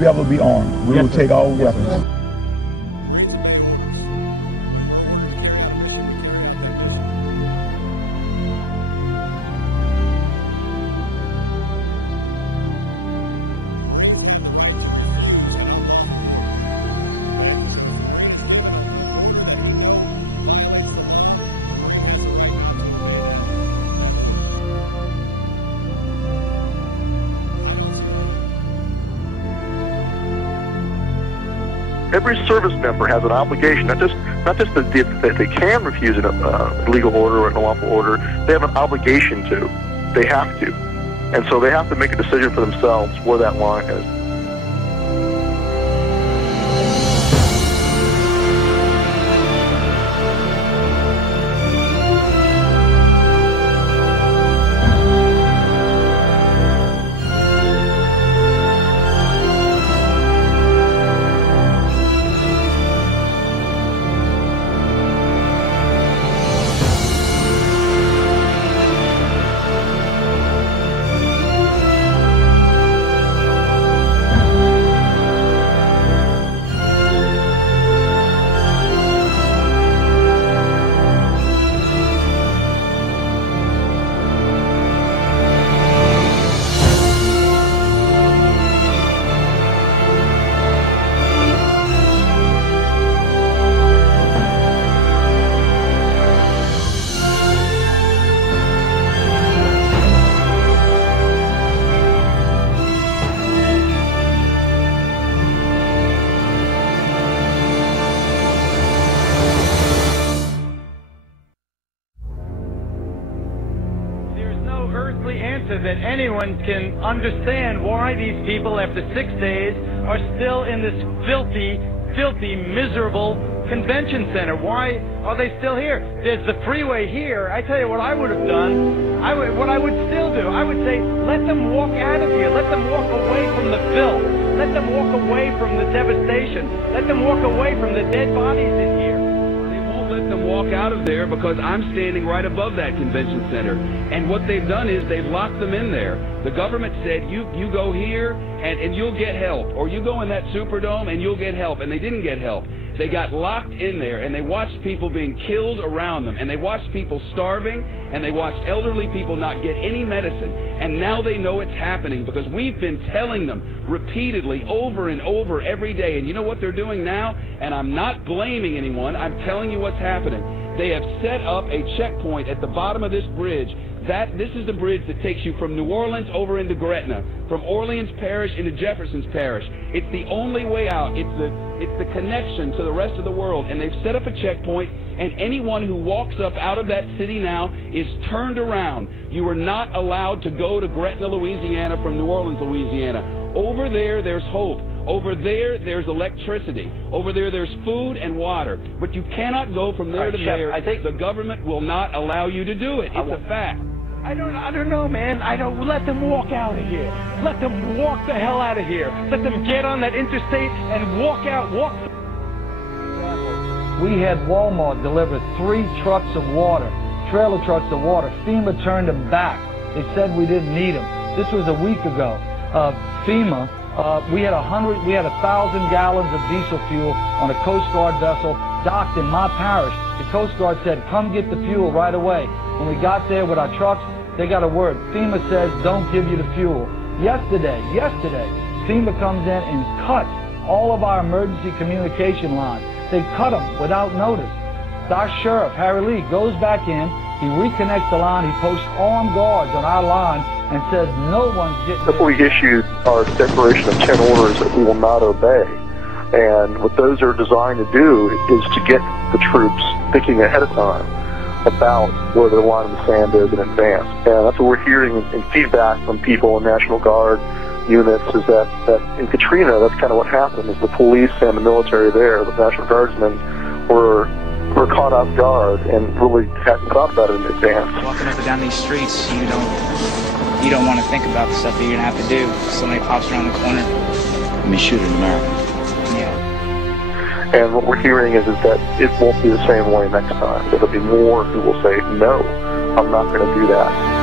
be able to be armed. We will take all weapons. Every service member has an obligation, not just that they can refuse a legal order or an unlawful order. They have an obligation to. They have to. And so they have to make a decision for themselves where that line is. That anyone can understand why these people, after 6 days, are still in this filthy, miserable convention center. Why are they still here? There's the freeway here. I tell you what I would have done, what I would still do, I would say, let them walk out of here. Let them walk away from the filth. Let them walk away from the devastation. Let them walk away from the dead bodies in here. Let them walk out of there because I'm standing right above that convention center. And what they've done is they've locked them in there. The government said, you go here and you'll get help. Or you go in that Superdome and you'll get help. And they didn't get help. They got locked in there and they watched people being killed around them. And they watched people starving. And they watched elderly people not get any medicine. And now they know it's happening because we've been telling them repeatedly over and over every day. And you know what they're doing now? And I'm not blaming anyone. I'm telling you what's happening. They have set up a checkpoint at the bottom of this bridge. This is the bridge that takes you from New Orleans over into Gretna, from Orleans Parish into Jefferson's Parish. It's the only way out. It's the connection to the rest of the world. And they've set up a checkpoint, and anyone who walks up out of that city now is turned around. You are not allowed to go to Gretna, Louisiana from New Orleans, Louisiana. Over there, there's hope. Over there, there's electricity. Over there, there's food and water. But you cannot go from there to there. I think the government will not allow you to do it. It's a fact. I don't know, man. Let them walk out of here. Let them walk the hell out of here. Let them get on that interstate and walk out. We had Walmart deliver 3 trucks of water, trailer trucks of water. FEMA turned them back. They said we didn't need them. This was a week ago. FEMA, we had 1,000 gallons of diesel fuel on a Coast Guard vessel docked in my parish. The Coast Guard said, come get the fuel right away. When we got there with our trucks, they got a word. FEMA says, don't give you the fuel. Yesterday, FEMA comes in and cuts all of our emergency communication lines. They cut them without notice. Our sheriff, Harry Lee, goes back in, he reconnects the line, he posts armed guards on our line and says no one's getting... That's what we issued our declaration of 10 orders that we will not obey. And what those are designed to do is to get the troops thinking ahead of time about where the line in the sand is in advance. And that's what we're hearing in feedback from people in National Guard units is that in Katrina, that's kind of what happened, is the police and the military there, the National Guardsmen, were caught off guard and really hadn't thought about it in advance. Walking up and down these streets, you don't want to think about the stuff that you're going to have to do. Somebody pops around the corner. Let me shoot an American. Yeah. And what we're hearing is that it won't be the same way next time. There'll be more who will say, no, I'm not going to do that.